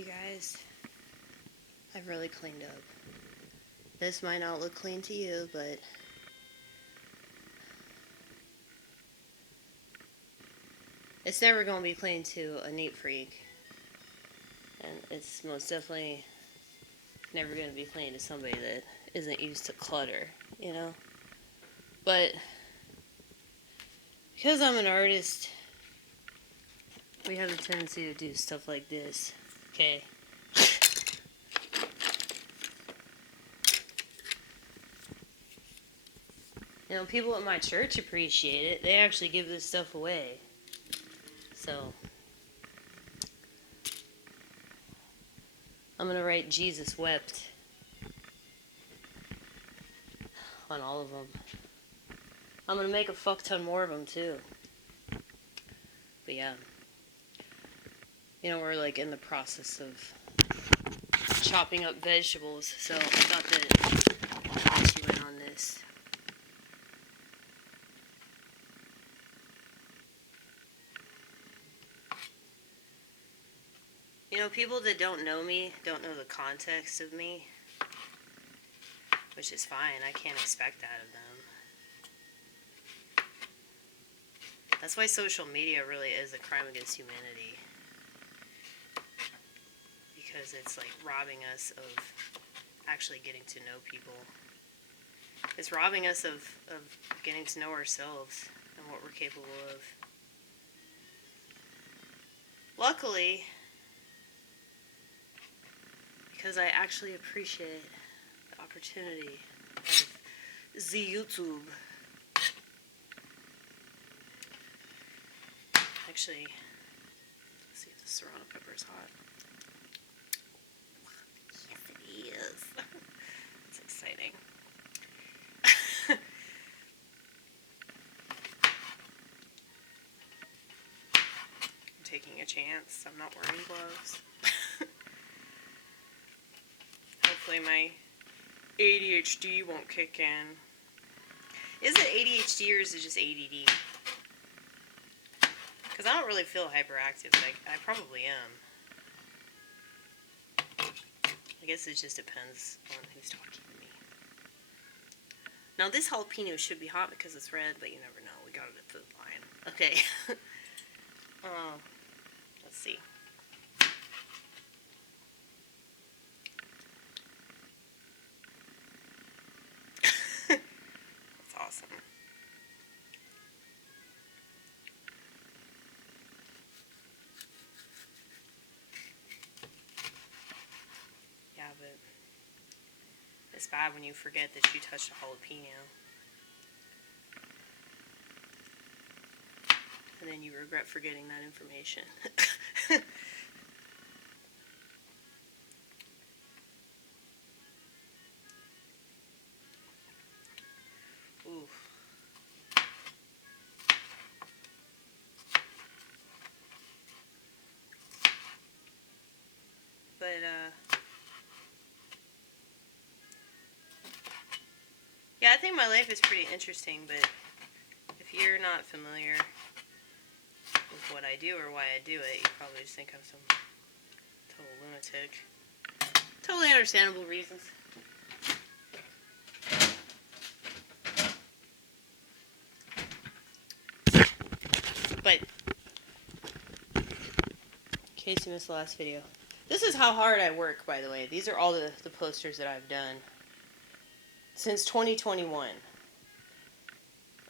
You guys, I've really cleaned up. This might not look clean to you, but it's never going to be clean to a neat freak. And it's most definitely never going to be clean to somebody that isn't used to clutter, you know? But because I'm an artist, we have a tendency to do stuff like this, okay? You know, people at my church appreciate it. They actually give this stuff away. So, I'm going to write Jesus wept on all of them. I'm going to make a fuck ton more of them, too. But yeah. You know, we're like in the process of chopping up vegetables, so I thought that I'd let you in on this. You know, people that don't know me don't know the context of me, which is fine. I can't expect that of them. That's why social media really is a crime against humanity. Because it's like robbing us of actually getting to know people. It's robbing us of getting to know ourselves and what we're capable of. Luckily, because I actually appreciate the opportunity of the YouTube. Actually, let's see if the serrano pepper is hot. Yes, it is. It's exciting. I'm taking a chance. I'm not wearing gloves. Hopefully my ADHD won't kick in. Is it ADHD or is it just ADD? Because I don't really feel hyperactive, but I probably am. I guess it just depends on who's talking to me. Now this jalapeno should be hot because it's red, but you never know. We got it at Food Lion. Okay. Let's see. That's awesome. Yeah, but it's bad when you forget that you touched a jalapeno. And then you regret forgetting that information. Oof. But, yeah, I think my life is pretty interesting, but if you're not familiar with what I do or why I do it, you probably just think I'm some total lunatic. Totally understandable reasons. But, in case you missed the last video, this is how hard I work, by the way. These are all the posters that I've done since 2021.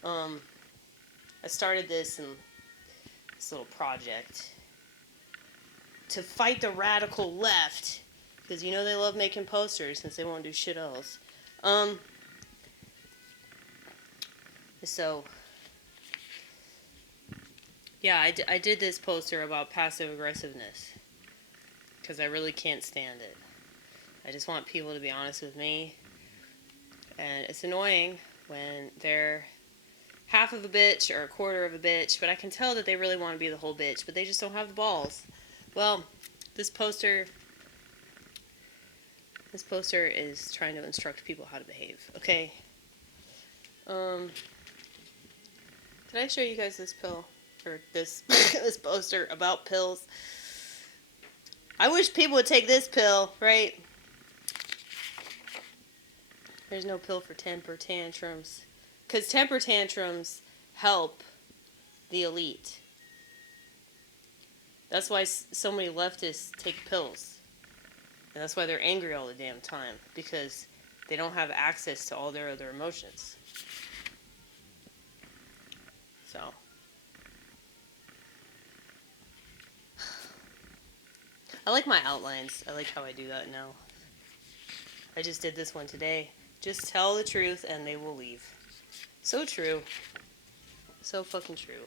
I started this little project to fight the radical left, because you know they love making posters since they won't do shit else. So yeah, I did this poster about passive aggressiveness because I really can't stand it. I just want people to be honest with me, and it's annoying when they're half of a bitch or a quarter of a bitch, but I can tell that they really want to be the whole bitch, but they just don't have the balls. Well, this poster is trying to instruct people how to behave, okay? Did I show you guys this pill? Or this this poster about pills? I wish people would take this pill, right? There's no pill for temper tantrums. Because temper tantrums help the elite. That's why so many leftists take pills. And that's why they're angry all the damn time. Because they don't have access to all their other emotions. So. I like my outlines. I like how I do that now. I just did this one today. Just tell the truth and they will leave. So true. So fucking true.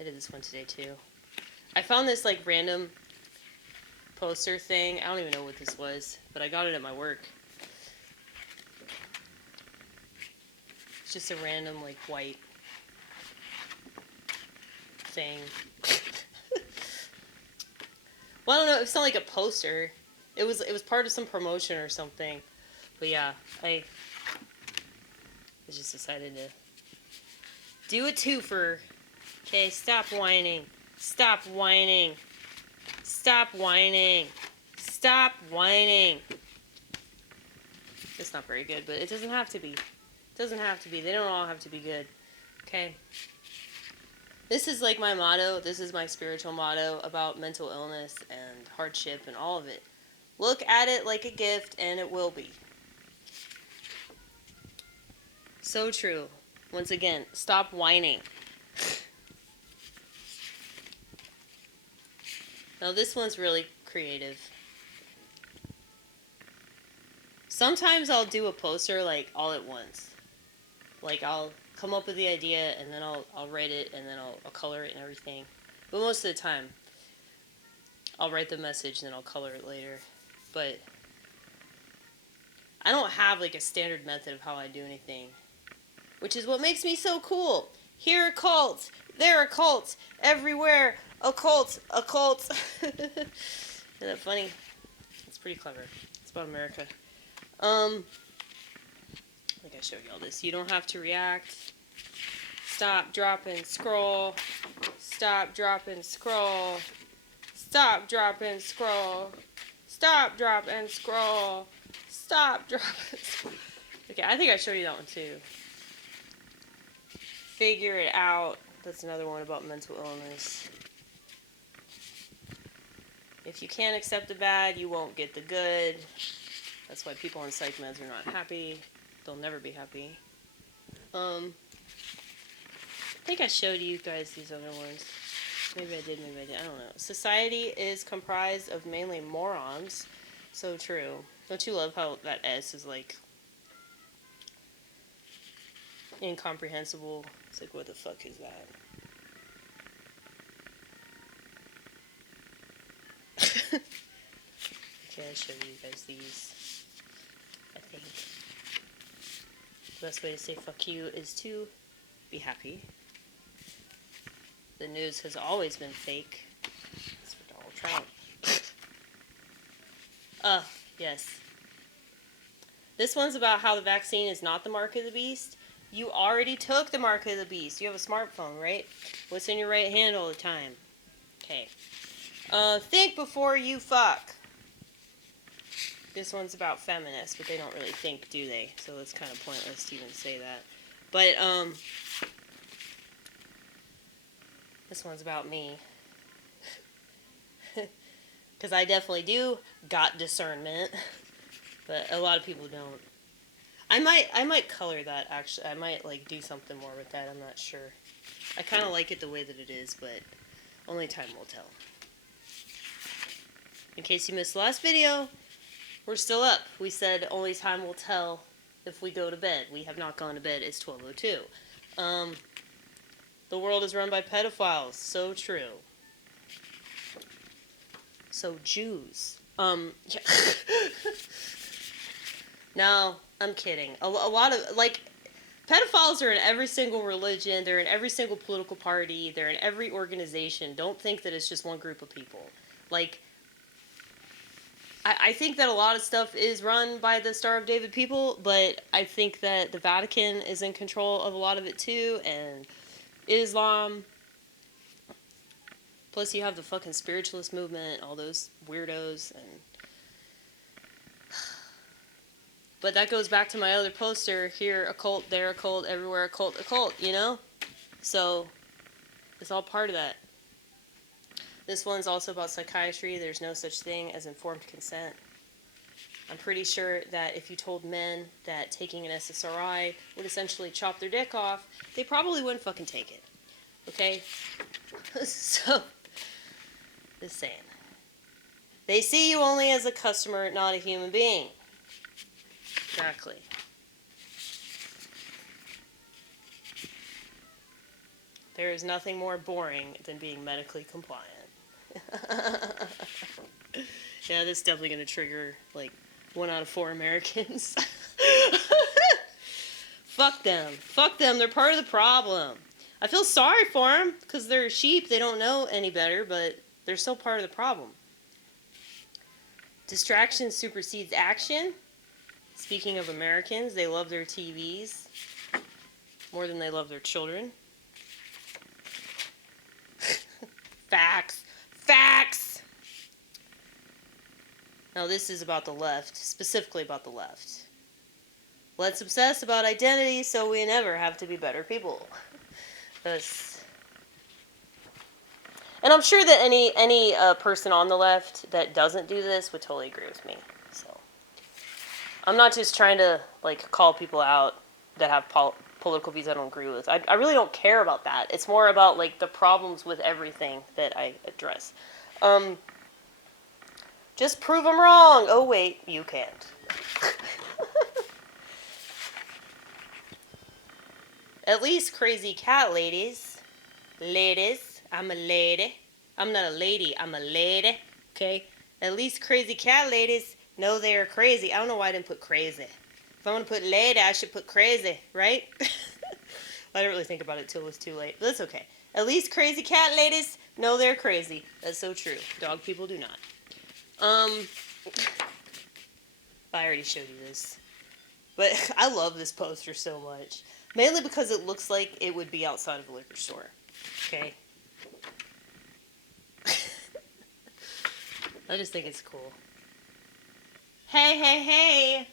I did this one today too. I found this like random poster thing. I don't even know what this was, but I got it at my work. It's just a random like white thing. Well, I don't know. It's not like a poster. It was part of some promotion or something. But yeah, I just decided to do a twofer. Okay, stop whining. Stop whining. Stop whining. Stop whining. It's not very good, but it doesn't have to be. It doesn't have to be. They don't all have to be good. Okay? This is like my motto. This is my spiritual motto about mental illness and hardship and all of it. Look at it like a gift, and it will be. So true. Once again, stop whining. Now this one's really creative. Sometimes I'll do a poster like all at once. Like I'll come up with the idea and then I'll write it and then I'll color it and everything. But most of the time, I'll write the message and then I'll color it later. But I don't have like a standard method of how I do anything, which is what makes me so cool. Here occult, there occult, everywhere occult, occult. Isn't that funny? It's pretty clever. It's about America. I think I showed you all this. You don't have to react. Stop, drop, and scroll. Stop, drop, and scroll. Stop, drop, and scroll. Stop, drop, and scroll. Stop, drop, and scroll. Okay, I think I showed you that one too. Figure it out. That's another one about mental illness. If you can't accept the bad, you won't get the good. That's why people on psych meds are not happy. They'll never be happy. I think I showed you guys these other ones. Maybe I did, maybe I did. I don't know. Society is comprised of mainly morons. So true. Don't you love how that S is like incomprehensible? It's like, what the fuck is that? Okay, I'll show you guys these. I think the best way to say fuck you is to be happy. The news has always been fake. That's for Donald Trump. Yes. This one's about how the vaccine is not the mark of the beast. You already took the mark of the beast. You have a smartphone, right? What's in your right hand all the time? Okay. Think before you fuck. This one's about feminists, but they don't really think, do they? So it's kind of pointless to even say that. But, this one's about me. Because I definitely do got discernment. But a lot of people don't. I might color that, actually. I might, like, do something more with that. I'm not sure. I kind of like it the way that it is, but only time will tell. In case you missed the last video, we're still up. We said only time will tell if we go to bed. We have not gone to bed. It's 12:02. The world is run by pedophiles. So true. So Jews. Yeah. No, I'm kidding. A lot of, like, pedophiles are in every single religion. They're in every single political party. They're in every organization. Don't think that it's just one group of people. Like, I think that a lot of stuff is run by the Star of David people, but I think that the Vatican is in control of a lot of it too, and Islam. Plus, you have the fucking spiritualist movement, all those weirdos, and... But that goes back to my other poster. Here, occult, there, occult, everywhere, occult, you know? So, it's all part of that. This one's also about psychiatry. There's no such thing as informed consent. I'm pretty sure that if you told men that taking an SSRI would essentially chop their dick off, they probably wouldn't fucking take it. Okay? So, just saying. They see you only as a customer, not a human being. Exactly. There is nothing more boring than being medically compliant. Yeah, this is definitely going to trigger, like, 1 out of 4 Americans. Fuck them. Fuck them. They're part of the problem. I feel sorry for them, because they're sheep. They don't know any better, but they're still part of the problem. Distraction supersedes action. Speaking of Americans, they love their TVs more than they love their children. Facts. Facts! Now this is about the left, specifically about the left. Let's obsess about identity so we never have to be better people. And I'm sure that any person on the left that doesn't do this would totally agree with me. So I'm not just trying to like call people out that have political views I don't agree with. I really don't care about that. It's more about like the problems with everything that I address. Just prove them wrong. Oh wait, you can't. At least crazy cat ladies. Ladies, I'm a lady. I'm not a lady, I'm a lady. Okay? At least crazy cat ladies know they're crazy. I don't know why I didn't put crazy. If I want to put lady, I should put crazy, right? I didn't really think about it till it was too late. But that's okay. At least crazy cat ladies know they're crazy. That's so true. Dog people do not. I already showed you this. But I love this poster so much. Mainly because it looks like it would be outside of a liquor store. Okay? I just think it's cool. Hey, hey, hey!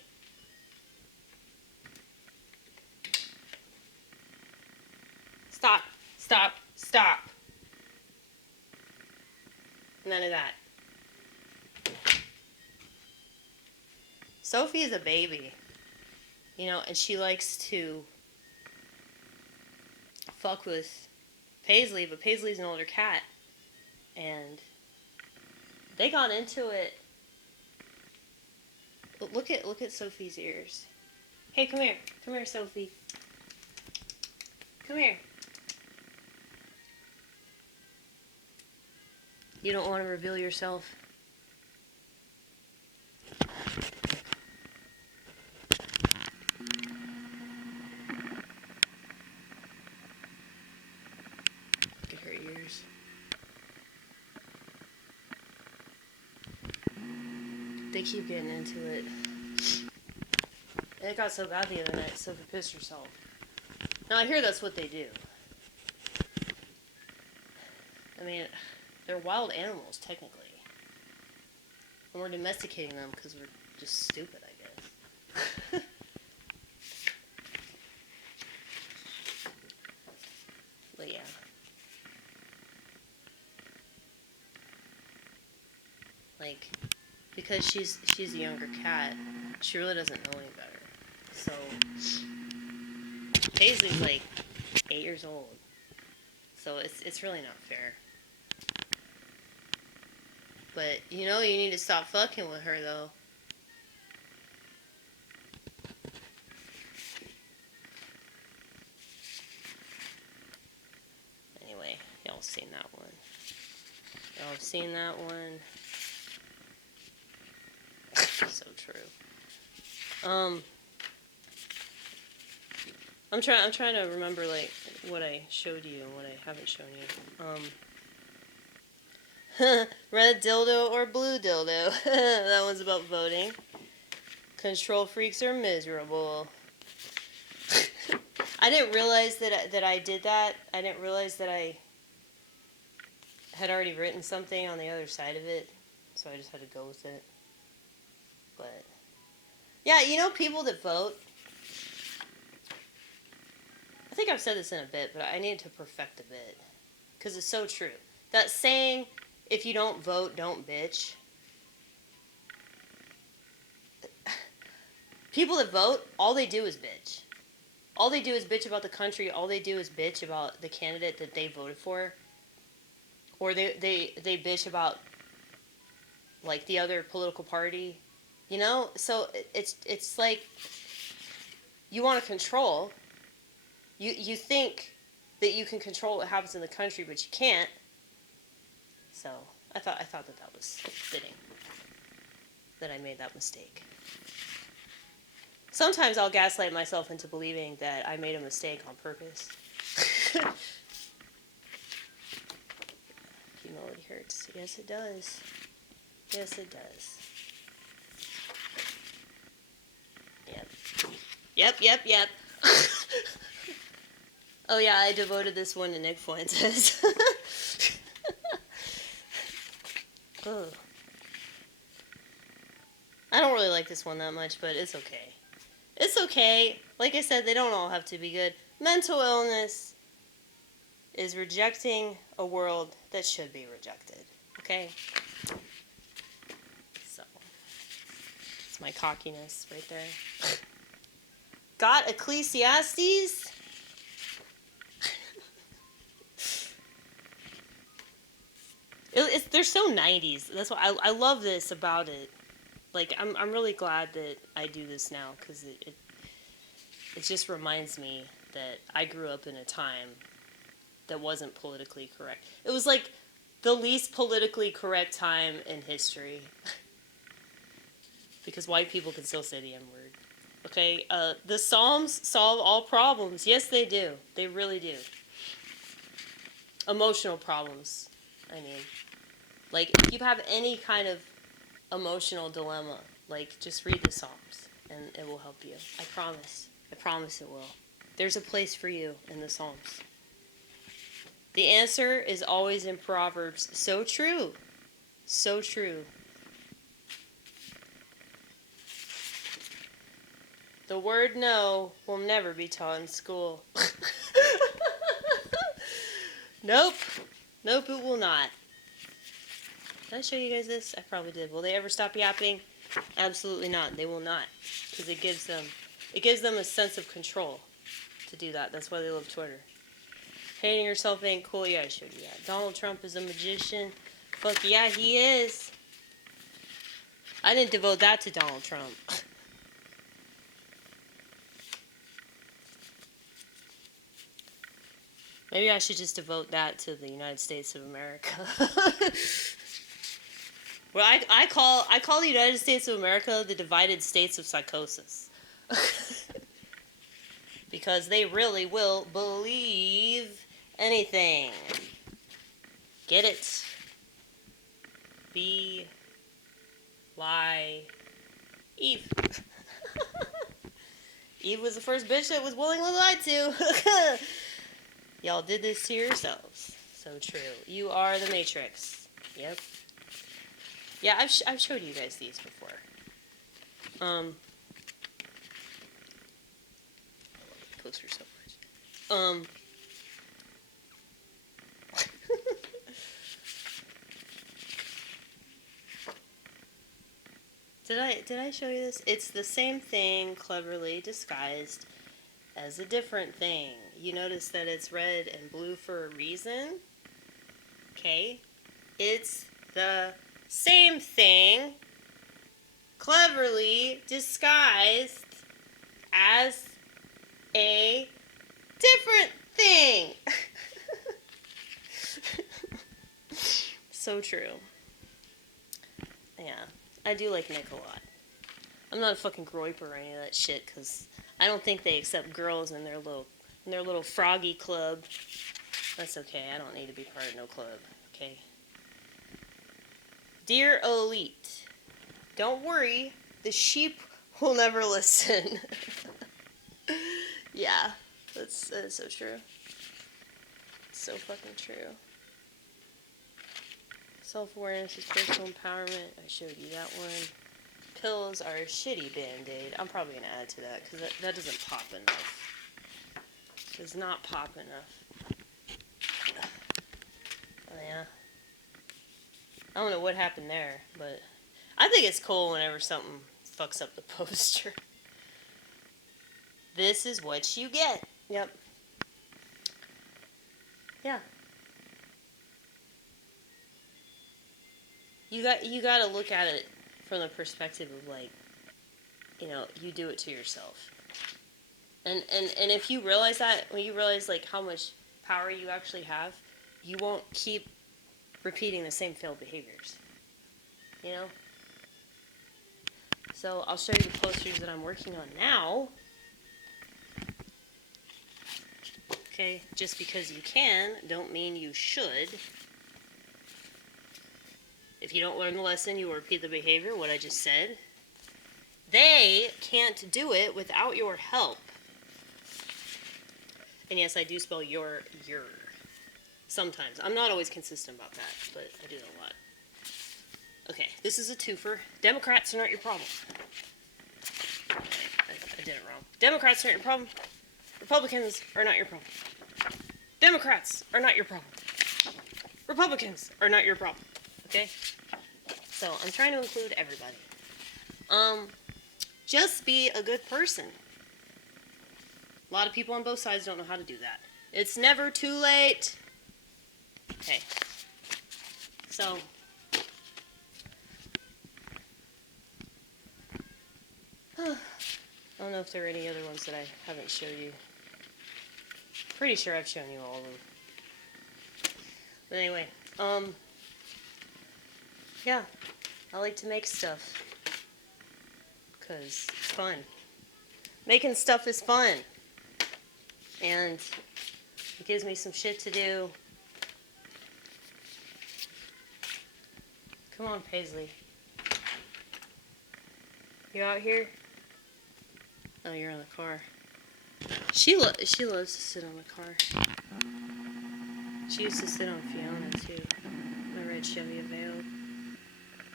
Stop, stop, stop. None of that. Sophie is a baby. You know, and she likes to fuck with Paisley, but Paisley's an older cat. And they got into it. Look at Sophie's ears. Hey, come here. Come here, Sophie. Come here. You don't want to reveal yourself? Look at her ears. They keep getting into it. And it got so bad the other night, Sophie pissed herself. Now, I hear that's what they do. I mean, they're wild animals, technically. And we're domesticating them because we're just stupid, I guess. But yeah. Like, because she's a younger cat, she really doesn't know any better. So, Paisley's like 8 years old. So it's really not fair. But, you know, you need to stop fucking with her, though. Anyway, y'all seen that one. Y'all have seen that one. So true. I'm trying to remember, like, what I showed you and what I haven't shown you. Red dildo or blue dildo? That one's about voting. Control freaks are miserable. I didn't realize that I did that. I didn't realize that I had already written something on the other side of it, so I just had to go with it. But yeah, you know, people that vote, I think I've said this in a bit, but I need to perfect a bit because it's so true. That saying, if you don't vote, don't bitch. People that vote, all they do is bitch. All they do is bitch about the country. All they do is bitch about the candidate that they voted for. Or they bitch about, like, the other political party. You know? So it's like, you want to control. You think that you can control what happens in the country, but you can't. So I thought that was fitting. That I made that mistake. Sometimes I'll gaslight myself into believing that I made a mistake on purpose. Humility hurts. Yes, it does. Yes, it does. Yep. Oh yeah, I devoted this one to Nick Fuentes. Ugh. I don't really like this one that much, but it's okay. It's okay. Like I said, they don't all have to be good. Mental illness is rejecting a world that should be rejected. Okay? So, it's my cockiness right there. Got Ecclesiastes? They're so 90s. That's why I love this about it. Like, I'm really glad that I do this now, because it just reminds me that I grew up in a time that wasn't politically correct. It was like the least politically correct time in history. Because white people can still say the N-word. Okay? The Psalms solve all problems. Yes, they do. They really do. Emotional problems, I mean. Like, if you have any kind of emotional dilemma, like, just read the Psalms, and it will help you. I promise. I promise it will. There's a place for you in the Psalms. The answer is always in Proverbs. So true. So true. The word no will never be taught in school. Nope. Nope, it will not. Did I show you guys this? I probably did. Will they ever stop yapping? Absolutely not. They will not. Because it gives them a sense of control to do that. That's why they love Twitter. Hating yourself ain't cool. Yeah, I showed you that. Donald Trump is a magician. Fuck yeah, he is. I didn't devote that to Donald Trump. Maybe I should just devote that to the United States of America. Well, I call the United States of America the divided states of psychosis. Because they really will believe anything. Get it? Be, lie, Eve. Eve was the first bitch that was willingly lied to. Y'all did this to yourselves. So true. You are the Matrix. Yep. Yeah, I've showed you guys these before. Poster so much. Did I show you this? It's the same thing cleverly disguised as a different thing. You notice that it's red and blue for a reason? Okay? It's the same thing cleverly disguised as a different thing. So true. Yeah, I do like Nick a lot. I'm not a fucking groiper or any of that shit, because I don't think they accept girls in their little froggy club. That's okay, I don't need to be part of no club, okay? Dear Elite, don't worry, the sheep will never listen. Yeah, that is so true. It's so fucking true. Self-awareness is personal empowerment. I showed you that one. Pills are a shitty band-aid. I'm probably going to add to that because that doesn't pop enough. Does not pop enough. Oh, yeah. I don't know what happened there, but I think it's cool whenever something fucks up the poster. This is what you get. Yep. Yeah. You got to look at it from the perspective of, like, you know, you do it to yourself. And if you realize that, when you realize, like, how much power you actually have, you won't keep repeating the same failed behaviors. You know? So I'll show you the posters that I'm working on now. Okay? Just because you can, don't mean you should. If you don't learn the lesson, you will repeat the behavior, what I just said. They can't do it without your help. And yes, I do spell your. Sometimes. I'm not always consistent about that, but I do that a lot. Okay, this is a twofer. Democrats are not your problem. I did it wrong. Democrats are not your problem. Republicans are not your problem. Democrats are not your problem. Republicans are not your problem. Okay? So, I'm trying to include everybody. Just be a good person. A lot of people on both sides don't know how to do that. It's never too late. Okay. So, I don't know if there are any other ones that I haven't shown you. Pretty sure I've shown you all of them. But anyway, yeah, I like to make stuff. Because it's fun. Making stuff is fun. And it gives me some shit to do. Come on, Paisley. You out here? Oh, you're in the car. She loves to sit on the car. She used to sit on Fiona, too. My red Chevy Aveo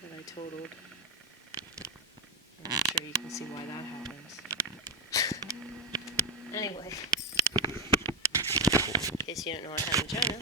that I totaled. I'm sure you can see why that happens. Anyway. In case you don't know I have a vagina.